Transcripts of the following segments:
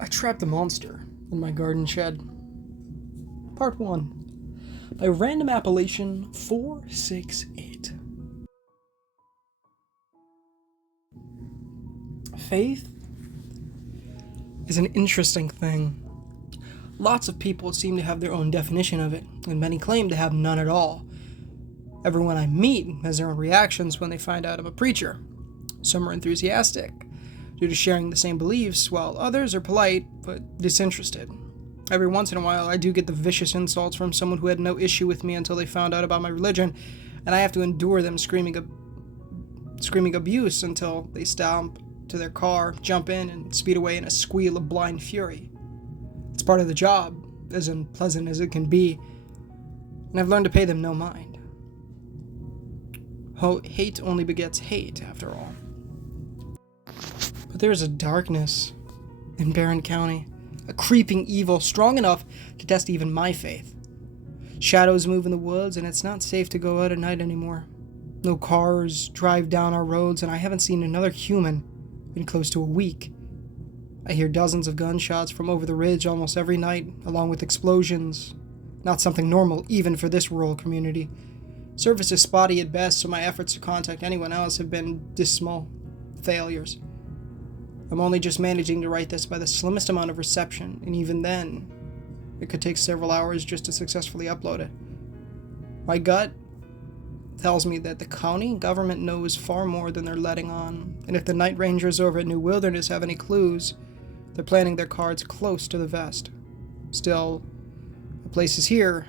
I trapped a monster in my garden shed. Part 1. By random appellation 468. Faith is an interesting thing. Lots of people seem to have their own definition of it, and many claim to have none at all. Everyone I meet has their own reactions when they find out I'm a preacher. Some are enthusiastic due to sharing the same beliefs, while others are polite but disinterested. Every once in a while, I do get the vicious insults from someone who had no issue with me until they found out about my religion, and I have to endure them screaming abuse until they stomp to their car, jump in, and speed away in a squeal of blind fury. It's part of the job, as unpleasant as it can be, and I've learned to pay them no mind. Hate only begets hate, after all. But there is a darkness in Barron County, a creeping evil strong enough to test even my faith. Shadows move in the woods, and it's not safe to go out at night anymore. No cars drive down our roads, and I haven't seen another human in close to a week. I hear dozens of gunshots from over the ridge almost every night, along with explosions. Not something normal, even for this rural community. Service is spotty at best, so my efforts to contact anyone else have been dismal failures. I'm only just managing to write this by the slimmest amount of reception, and even then, it could take several hours just to successfully upload it. My gut tells me that the county government knows far more than they're letting on, and if the night rangers over at New Wilderness have any clues, they're planting their cards close to the vest. Still, the place is here.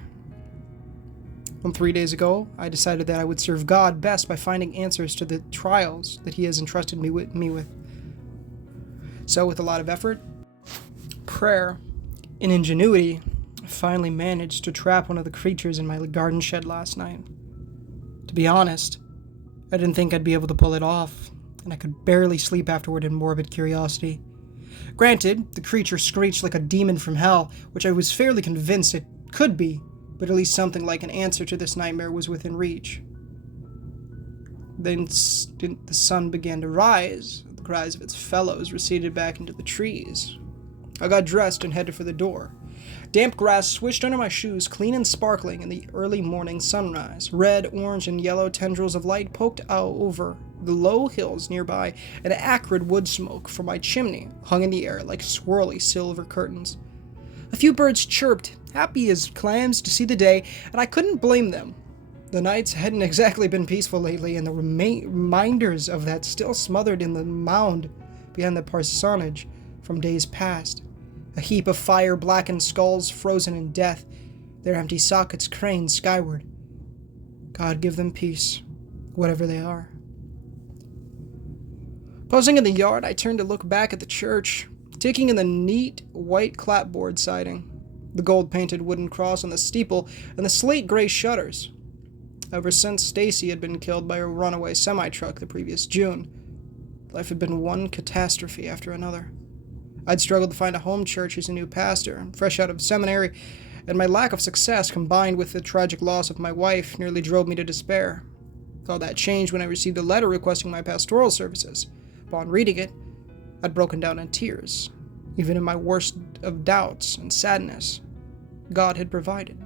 From 3 days ago, I decided that I would serve God best by finding answers to the trials that He has entrusted me with. So, with a lot of effort, prayer, and ingenuity, I finally managed to trap one of the creatures in my garden shed last night. To be honest, I didn't think I'd be able to pull it off, and I could barely sleep afterward in morbid curiosity. Granted, the creature screeched like a demon from hell, which I was fairly convinced it could be, but at least something like an answer to this nightmare was within reach. The instant the sun began to rise, the cries of its fellows receded back into the trees. I got dressed and headed for the door. Damp grass swished under my shoes, clean and sparkling in the early morning sunrise. Red, orange, and yellow tendrils of light poked out over the low hills nearby, and acrid wood smoke from my chimney hung in the air like swirly silver curtains. A few birds chirped, happy as clams to see the day, and I couldn't blame them. The nights hadn't exactly been peaceful lately, and the reminders of that still smothered in the mound behind the parsonage from days past. A heap of fire-blackened skulls frozen in death, their empty sockets craned skyward. God give them peace, whatever they are. Posing in the yard, I turned to look back at the church, taking in the neat white clapboard siding, the gold-painted wooden cross on the steeple, and the slate-gray shutters. Ever since Stacy had been killed by a runaway semi-truck the previous June, life had been one catastrophe after another. I'd struggled to find a home church as a new pastor, fresh out of seminary, and my lack of success combined with the tragic loss of my wife nearly drove me to despair. All that changed when I received a letter requesting my pastoral services. Upon reading it, I'd broken down in tears. Even in my worst of doubts and sadness, God had provided.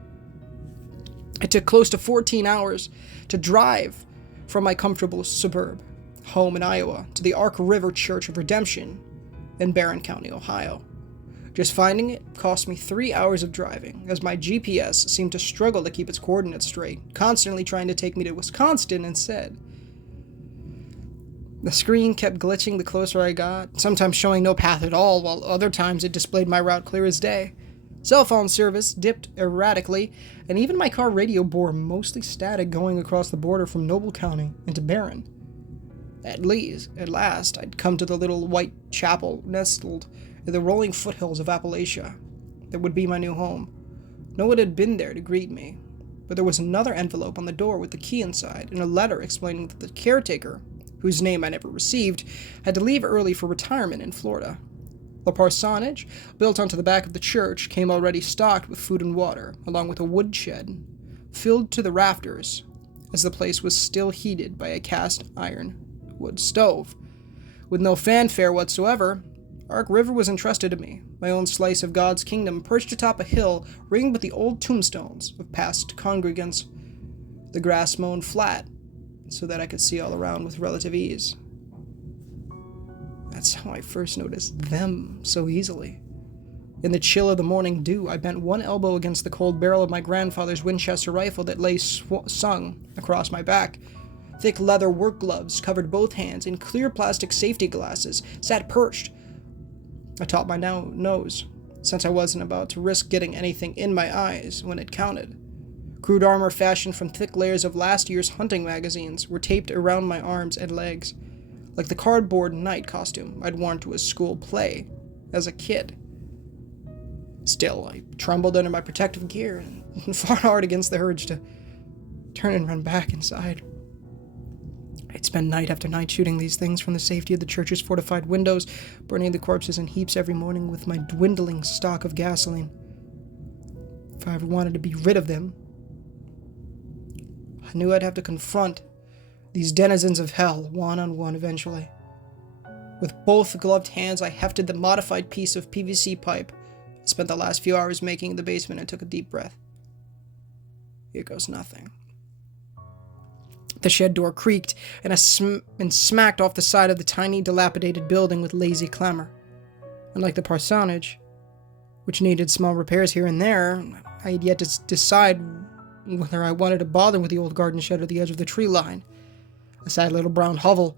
It took close to 14 hours to drive from my comfortable suburb, home in Iowa, to the Ark River Church of Redemption in Barron County, Ohio. Just finding it cost me 3 hours of driving, as my GPS seemed to struggle to keep its coordinates straight, constantly trying to take me to Wisconsin instead. The screen kept glitching the closer I got, sometimes showing no path at all, while other times it displayed my route clear as day. Cell phone service dipped erratically, and even my car radio bore mostly static going across the border from Noble County into Barron. At last, I'd come to the little white chapel nestled in the rolling foothills of Appalachia. That would be my new home. No one had been there to greet me, but there was another envelope on the door with the key inside, and a letter explaining that the caretaker, whose name I never received, had to leave early for retirement in Florida. The parsonage, built onto the back of the church, came already stocked with food and water, along with a woodshed, filled to the rafters, as the place was still heated by a cast iron wood stove. With no fanfare whatsoever, Ark River was entrusted to me, my own slice of God's kingdom, perched atop a hill ringed with the old tombstones of past congregants, the grass mown flat, so that I could see all around with relative ease. That's how I first noticed them so easily. In the chill of the morning dew, I bent one elbow against the cold barrel of my grandfather's Winchester rifle that lay slung across my back. Thick leather work gloves covered both hands, and clear plastic safety glasses sat perched atop my nose, since I wasn't about to risk getting anything in my eyes when it counted. Crude armor fashioned from thick layers of last year's hunting magazines were taped around my arms and legs, like the cardboard night costume I'd worn to a school play as a kid. Still, I trembled under my protective gear and fought hard against the urge to turn and run back inside. I'd spend night after night shooting these things from the safety of the church's fortified windows, burning the corpses in heaps every morning with my dwindling stock of gasoline. If I ever wanted to be rid of them, I knew I'd have to confront these denizens of hell one-on-one eventually. With both gloved hands, I hefted the modified piece of PVC pipe I spent the last few hours making in the basement and took a deep breath. Here goes nothing. The shed door creaked and smacked off the side of the tiny, dilapidated building with lazy clamor. Unlike the parsonage, which needed small repairs here and there, I had yet to decide whether I wanted to bother with the old garden shed at the edge of the tree line. A sad little brown hovel.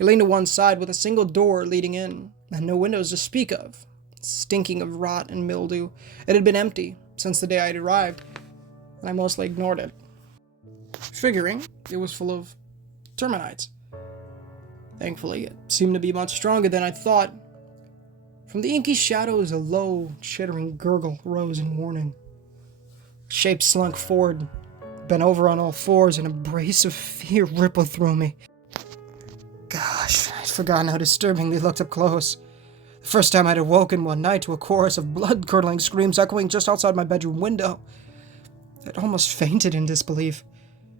It leaned to one side with a single door leading in, and no windows to speak of. Stinking of rot and mildew, it had been empty since the day I had arrived, and I mostly ignored it, figuring it was full of termites. Thankfully, it seemed to be much stronger than I thought. From the inky shadows, a low, chittering gurgle rose in warning. A shape slunk forward, bent over on all fours, and a brace of fear rippled through me. Gosh, I'd forgotten how disturbing they looked up close. The first time I'd awoken one night to a chorus of blood-curdling screams echoing just outside my bedroom window. I'd almost fainted in disbelief.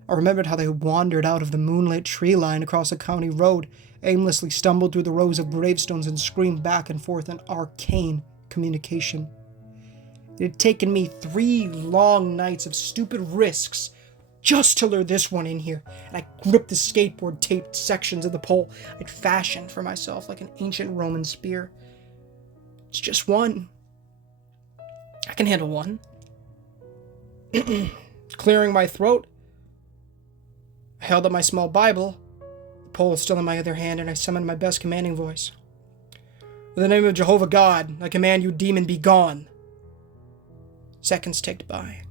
I remembered how they wandered out of the moonlit tree line across a county road, aimlessly stumbled through the rows of gravestones, and screamed back and forth in arcane communication. It had taken me 3 long nights of stupid risks just to lure this one in here, and I gripped the skateboard-taped sections of the pole I'd fashioned for myself like an ancient Roman spear. It's just one. I can handle one. Clearing my throat, I held up my small Bible, the pole still in my other hand, and I summoned my best commanding voice. In the name of Jehovah God, I command you, demon, be gone. Seconds ticked by.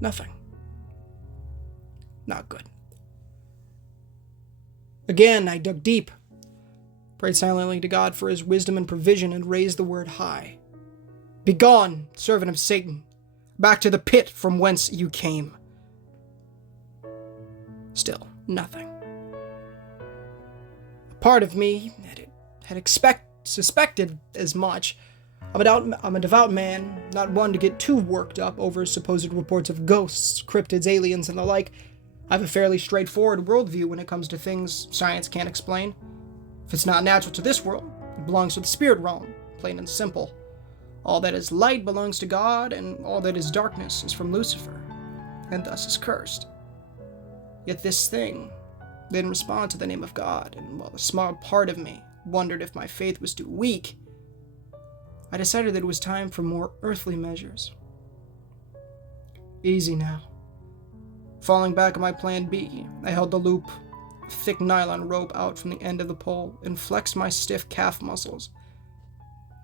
Nothing. Not good. Again, I dug deep, prayed silently to God for his wisdom and provision, and raised the word high. Begone, servant of Satan, back to the pit from whence you came. Still, nothing. A part of me had suspected as much. I'm a devout man, not one to get too worked up over supposed reports of ghosts, cryptids, aliens, and the like. I have a fairly straightforward worldview when it comes to things science can't explain. If it's not natural to this world, it belongs to the spirit realm, plain and simple. All that is light belongs to God, and all that is darkness is from Lucifer, and thus is cursed. Yet this thing didn't respond to the name of God, and while a small part of me wondered if my faith was too weak, I decided that it was time for more earthly measures. Easy now. Falling back on my plan B, I held the loop, thick nylon rope out from the end of the pole and flexed my stiff calf muscles.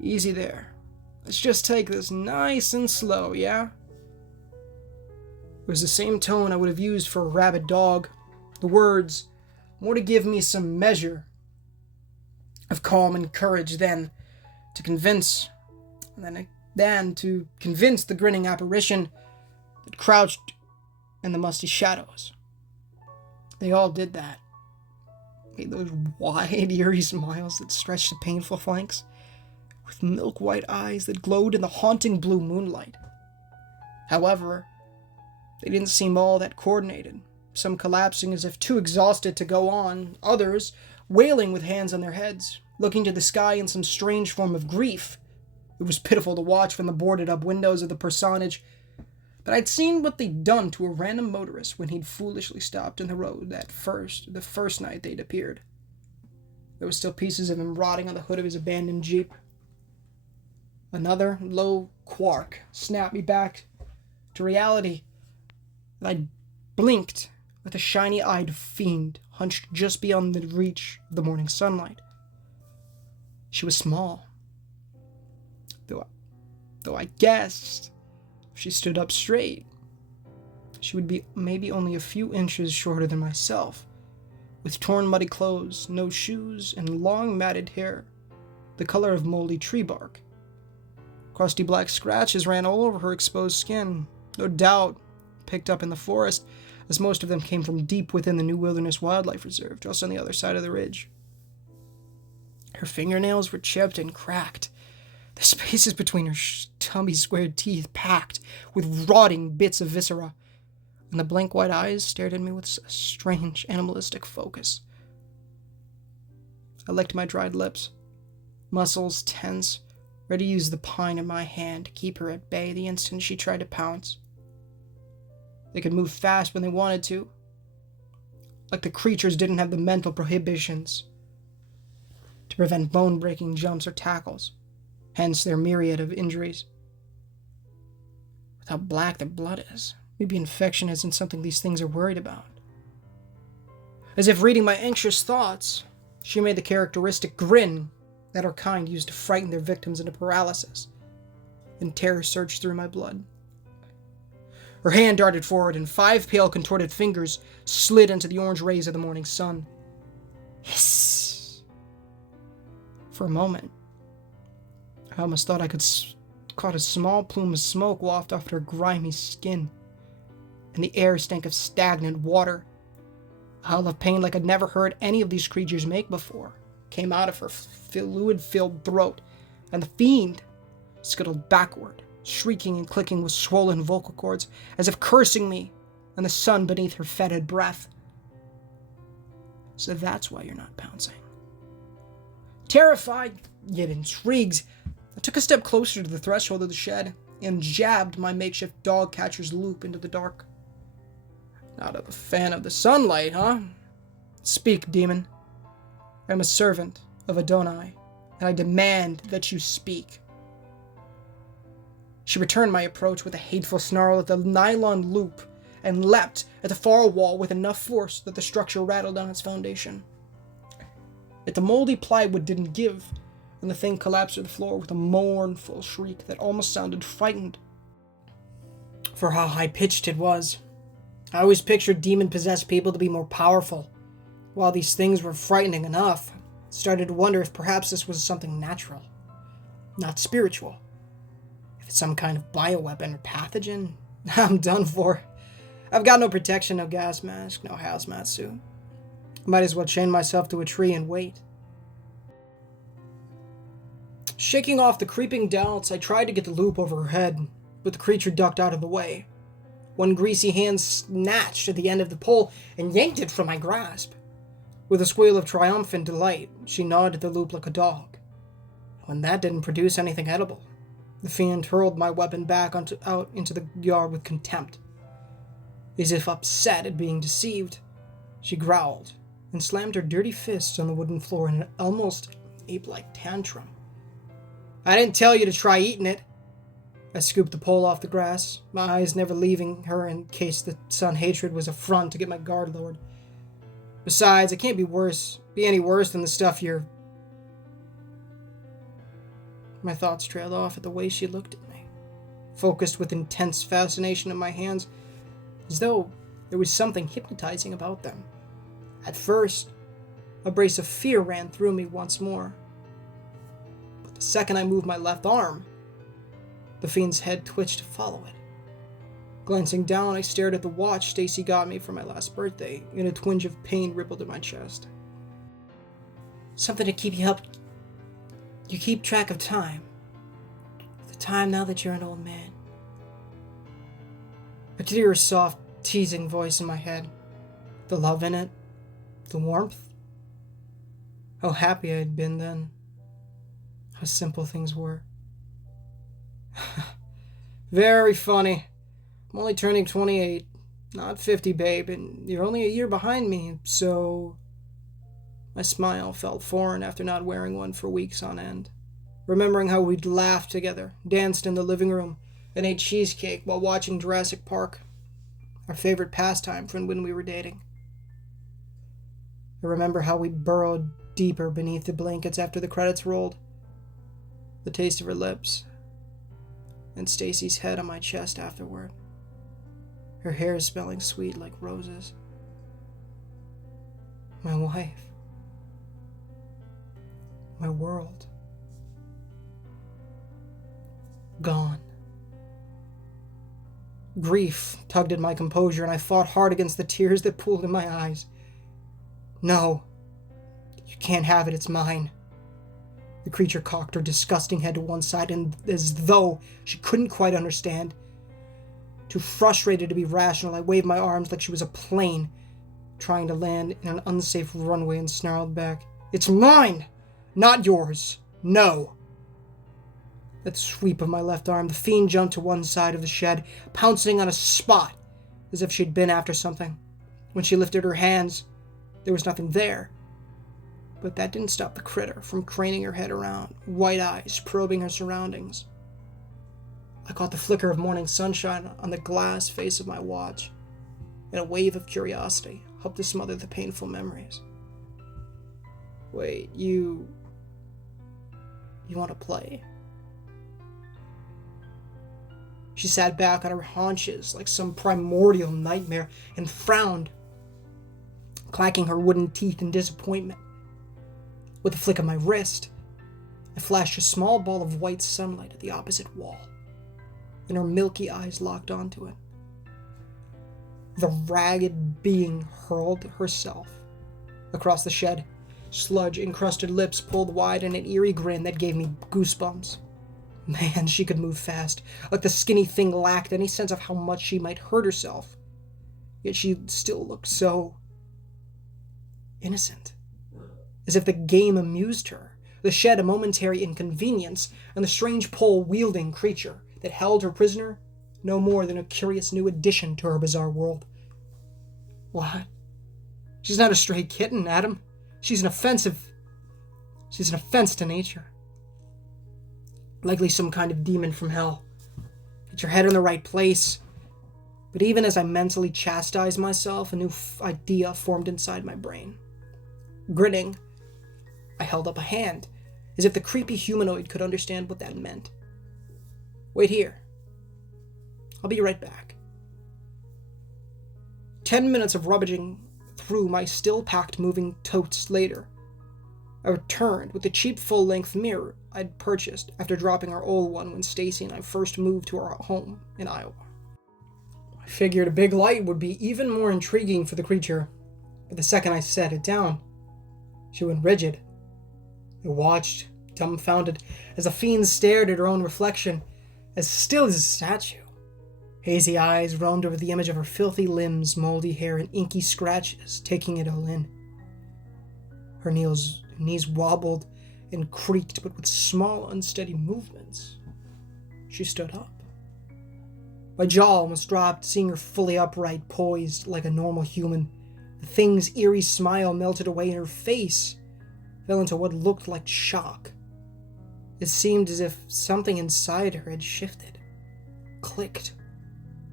Easy there. Let's just take this nice and slow, yeah? It was the same tone I would have used for a rabid dog. The words, more to give me some measure of calm and courage than to convince the grinning apparition that crouched in the musty shadows. They all did that. Made those wide, eerie smiles that stretched the painful flanks, with milk-white eyes that glowed in the haunting blue moonlight. However, they didn't seem all that coordinated, some collapsing as if too exhausted to go on, others wailing with hands on their heads, looking to the sky in some strange form of grief. It was pitiful to watch from the boarded-up windows of the parsonage, but I'd seen what they'd done to a random motorist when he'd foolishly stopped in the road the first night they'd appeared. There were still pieces of him rotting on the hood of his abandoned Jeep. Another low quark snapped me back to reality, and I blinked with a shiny-eyed fiend hunched just beyond the reach of the morning sunlight. She was small, though I guessed if she stood up straight, she would be maybe only a few inches shorter than myself, with torn muddy clothes, no shoes, and long matted hair, the color of moldy tree bark. Crusty black scratches ran all over her exposed skin, no doubt picked up in the forest, as most of them came from deep within the New Wilderness Wildlife Reserve, just on the other side of the ridge. Her fingernails were chipped and cracked, the spaces between her tummy squared teeth packed with rotting bits of viscera, and the blank white eyes stared at me with a strange animalistic focus. I licked my dried lips, muscles tense, ready to use the pine in my hand to keep her at bay the instant she tried to pounce. They could move fast when they wanted to, like the creatures didn't have the mental prohibitions to prevent bone-breaking jumps or tackles, hence their myriad of injuries. With how black their blood is, maybe infection isn't something these things are worried about. As if reading my anxious thoughts, she made the characteristic grin that her kind used to frighten their victims into paralysis, and terror surged through my blood. Her hand darted forward, and 5 pale, contorted fingers slid into the orange rays of the morning sun. Hiss! For a moment, I almost thought I could caught a small plume of smoke waft off her grimy skin, and the air stank of stagnant water. A howl of pain like I'd never heard any of these creatures make before came out of her fluid-filled throat, and the fiend scuttled backward, shrieking and clicking with swollen vocal cords, as if cursing me and the sun beneath her fetid breath. So that's why you're not pouncing. Terrified, yet intrigued, I took a step closer to the threshold of the shed and jabbed my makeshift dog catcher's loop into the dark. Not a fan of the sunlight, huh? Speak, demon. I am a servant of Adonai, and I demand that you speak. She returned my approach with a hateful snarl at the nylon loop and leapt at the far wall with enough force that the structure rattled on its foundation. Yet the moldy plywood didn't give, and the thing collapsed to the floor with a mournful shriek that almost sounded frightened. For how high-pitched it was. I always pictured demon-possessed people to be more powerful. While these things were frightening enough, I started to wonder if perhaps this was something natural, not spiritual. If it's some kind of bioweapon or pathogen, I'm done for. I've got no protection, no gas mask, no hazmat suit. Might as well chain myself to a tree and wait. Shaking off the creeping doubts, I tried to get the loop over her head, but the creature ducked out of the way. One greasy hand snatched at the end of the pole and yanked it from my grasp. With a squeal of triumphant delight, she gnawed at the loop like a dog. When that didn't produce anything edible, the fiend hurled my weapon back out into the yard with contempt. As if upset at being deceived, she growled and slammed her dirty fists on the wooden floor in an almost ape-like tantrum. I didn't tell you to try eating it. I scooped the pole off the grass, my eyes never leaving her in case the sun hatred was a front to get my guard lowered. Besides, it can't be any worse than the stuff you're... My thoughts trailed off at the way she looked at me, focused with intense fascination in my hands, as though there was something hypnotizing about them. At first, a brace of fear ran through me once more. But the second I moved my left arm, the fiend's head twitched to follow it. Glancing down, I stared at the watch Stacy got me for my last birthday, and a twinge of pain rippled in my chest. Something to keep you up. You keep track of time. The time now that you're an old man. I could hear a soft, teasing voice in my head. The love in it. The warmth. How happy I had been then. How simple things were. Very funny. I'm only turning 28, not 50, babe, and you're only a year behind me, so... My smile felt foreign after not wearing one for weeks on end. Remembering how we'd laughed together, danced in the living room, and ate cheesecake while watching Jurassic Park, our favorite pastime from when we were dating. I remember how we burrowed deeper beneath the blankets after the credits rolled, the taste of her lips, and Stacy's head on my chest afterward, her hair smelling sweet like roses. My wife. My world. Gone. Grief tugged at my composure, and I fought hard against the tears that pooled in my eyes. No, you can't have it, it's mine. The creature cocked her disgusting head to one side, and as though she couldn't quite understand. Too frustrated to be rational, I waved my arms like she was a plane, trying to land in an unsafe runway, and snarled back, "It's mine, not yours, no." That sweep of my left arm, the fiend jumped to one side of the shed, pouncing on a spot, as if she'd been after something. When she lifted her hands, there was nothing there. But that didn't stop the critter from craning her head around, white eyes probing her surroundings. I caught the flicker of morning sunshine on the glass face of my watch, and a wave of curiosity helped to smother the painful memories. Wait, you want to play? She sat back on her haunches like some primordial nightmare and frowned, clacking her wooden teeth in disappointment. With a flick of my wrist, I flashed a small ball of white sunlight at the opposite wall, and her milky eyes locked onto it. The ragged being hurled herself across the shed, sludge-encrusted lips pulled wide in an eerie grin that gave me goosebumps. Man, she could move fast, like the skinny thing lacked any sense of how much she might hurt herself. Yet she still looked so innocent, as if the game amused her, the shed a momentary inconvenience, and the strange pole-wielding creature that held her prisoner no more than a curious new addition to her bizarre world. What? She's not a stray kitten, Adam. She's an offense to nature. Likely some kind of demon from hell. Get your head in the right place. But even as I mentally chastised myself, a new idea formed inside my brain. Grinning, I held up a hand, as if the creepy humanoid could understand what that meant. Wait here. I'll be right back. 10 minutes of rummaging through my still-packed moving totes later, I returned with the cheap full-length mirror I'd purchased after dropping our old one when Stacy and I first moved to our home in Iowa. I figured a big light would be even more intriguing for the creature, but the second I set it down, she went rigid. I watched, dumbfounded, as the fiend stared at her own reflection, as still as a statue. Hazy eyes roamed over the image of her filthy limbs, moldy hair, and inky scratches, taking it all in. Her knees wobbled and creaked, but with small, unsteady movements. She stood up. My jaw almost dropped, seeing her fully upright, poised like a normal human. The thing's eerie smile melted away, and her face fell into what looked like shock. It seemed as if something inside her had shifted, clicked.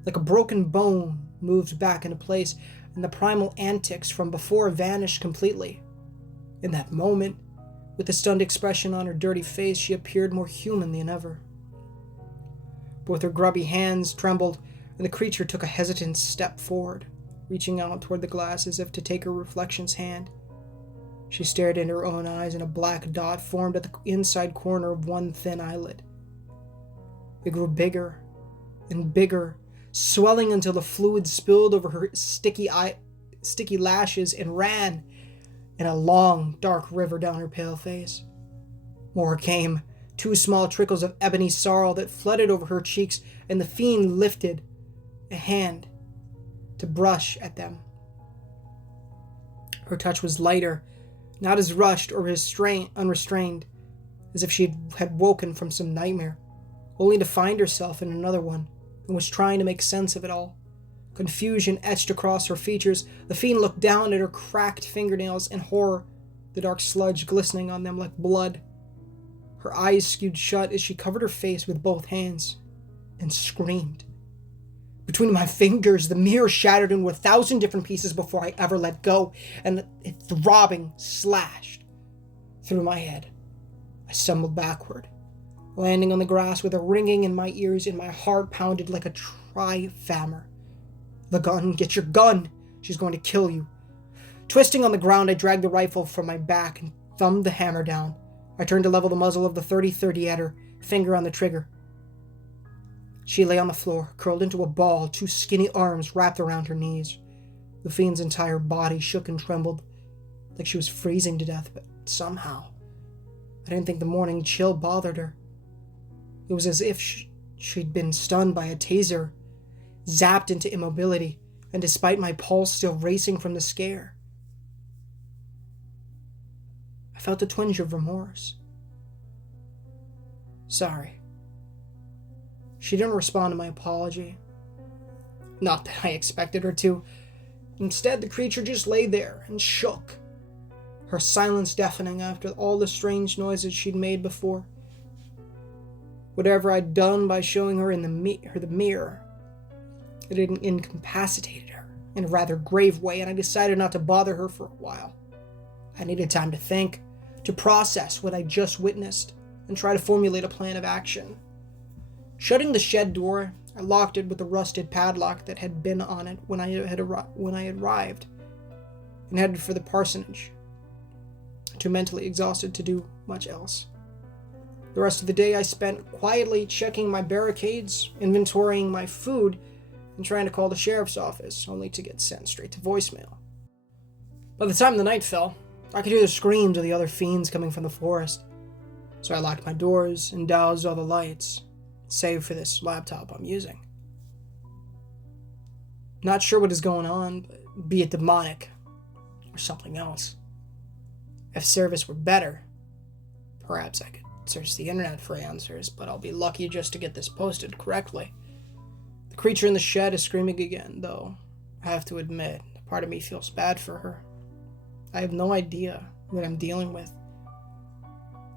Like a broken bone moved back into place, and the primal antics from before vanished completely. In that moment, with the stunned expression on her dirty face, she appeared more human than ever. Both her grubby hands trembled, and the creature took a hesitant step forward, reaching out toward the glass as if to take her reflection's hand. She stared into her own eyes, and a black dot formed at the inside corner of one thin eyelid. It grew bigger and bigger, swelling until the fluid spilled over her sticky lashes and ran in a long, dark river down her pale face. More came, 2 small trickles of ebony sorrel that flooded over her cheeks, and the fiend lifted a hand to brush at them. Her touch was lighter, not as rushed or as unrestrained as if she had woken from some nightmare, only to find herself in another one, and was trying to make sense of it all. Confusion etched across her features. The fiend looked down at her cracked fingernails in horror, the dark sludge glistening on them like blood. Her eyes skewed shut as she covered her face with both hands and screamed. Between my fingers, the mirror shattered into 1,000 different pieces before I ever let go, and it throbbing slashed through my head. I stumbled backward, landing on the grass with a ringing in my ears, and my heart pounded like a tri-fammer. The gun, get your gun! She's going to kill you. Twisting on the ground, I dragged the rifle from my back and thumbed the hammer down. I turned to level the muzzle of the 30-30 at her, finger on the trigger. She lay on the floor, curled into a ball, 2 skinny arms wrapped around her knees. The fiend's entire body shook and trembled, like she was freezing to death, but somehow, I didn't think the morning chill bothered her. It was as if she'd been stunned by a taser, zapped into immobility, and despite my pulse still racing from the scare, I felt a twinge of remorse. Sorry. She didn't respond to my apology. Not that I expected her to. Instead, the creature just lay there and shook, her silence deafening after all the strange noises she'd made before. Whatever I'd done by showing her the mirror, it had incapacitated her in a rather grave way, and I decided not to bother her for a while. I needed time to think, to process what I just witnessed, and try to formulate a plan of action. Shutting the shed door, I locked it with the rusted padlock that had been on it when I had arrived, and headed for the parsonage, too mentally exhausted to do much else. The rest of the day I spent quietly checking my barricades, inventorying my food, and trying to call the sheriff's office, only to get sent straight to voicemail. By the time the night fell, I could hear the screams of the other fiends coming from the forest, so I locked my doors and doused all the lights, save for this laptop I'm using. Not sure what is going on, be it demonic or something else. If service were better, perhaps I could search the internet for answers, but I'll be lucky just to get this posted correctly. The creature in the shed is screaming again, though I have to admit, a part of me feels bad for her. I have no idea what I'm dealing with.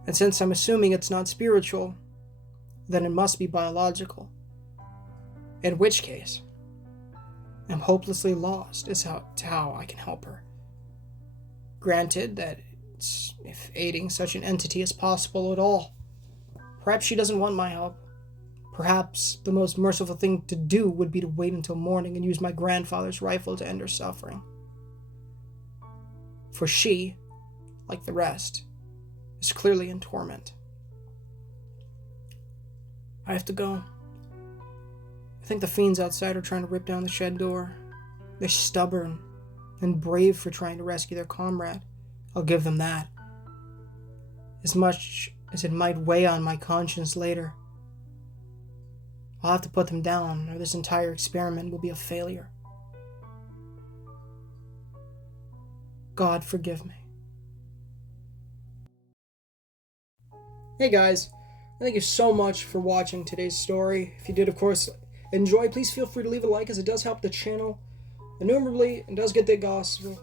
And since I'm assuming it's not spiritual, then it must be biological. In which case, I'm hopelessly lost as to how I can help her. Granted that if aiding such an entity is possible at all, perhaps she doesn't want my help. Perhaps the most merciful thing to do would be to wait until morning and use my grandfather's rifle to end her suffering. For she, like the rest, is clearly in torment. I have to go. I think the fiends outside are trying to rip down the shed door. They're stubborn and brave for trying to rescue their comrade. I'll give them that. As much as it might weigh on my conscience later, I'll have to put them down, or this entire experiment will be a failure. God forgive me. Hey guys, thank you so much for watching today's story. If you did, of course, enjoy, please feel free to leave a like, as it does help the channel innumerably and does get the gospel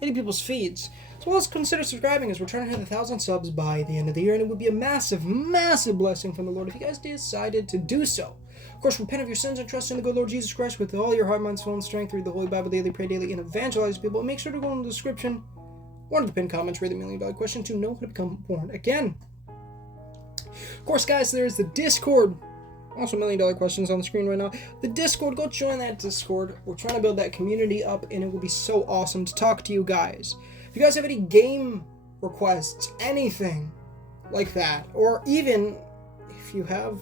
into people's feeds. As well as consider subscribing, as we're trying to hit 1,000 subs by the end of the year, and it would be a massive, massive blessing from the Lord if you guys decided to do so. Of course, repent of your sins and trust in the good Lord Jesus Christ with all your heart, mind, soul, and strength. Read the Holy Bible daily, pray daily, and evangelize people. And make sure to go in the description, one of the pinned comments, read the $1 million question to know how to become born again. Of course, guys, there's the Discord. Also, $1 million questions on the screen right now. The Discord, go join that Discord. We're trying to build that community up, and it will be so awesome to talk to you guys. If you guys have any game requests, anything like that, or even if you have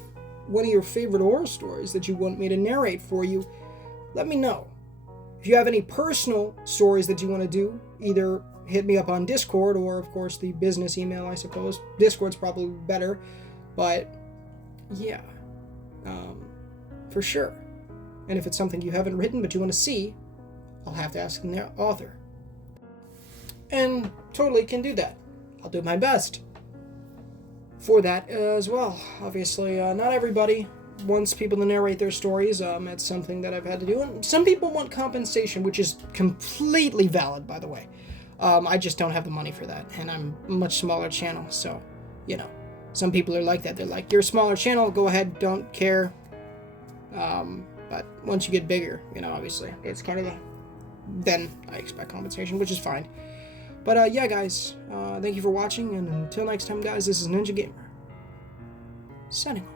one of your favorite horror stories that you want me to narrate for you, let me know. If you have any personal stories that you want to do, either hit me up on Discord or, of course, the business email, I suppose. Discord's probably better, but yeah. For sure. And if it's something you haven't written but you want to see, I'll have to ask the author. and totally can do that. I'll do my best for that as well. Obviously, not everybody wants people to narrate their stories. It's something that I've had to do. And some people want compensation, which is completely valid, by the way. I just don't have the money for that, and I'm a much smaller channel, so, you know. Some people are like that. They're like, you're a smaller channel, go ahead, don't care. But once you get bigger, you know, obviously, it's kind of then I expect compensation, which is fine. But yeah, guys, thank you for watching, and until next time, guys, this is Ninja Gamer, signing off.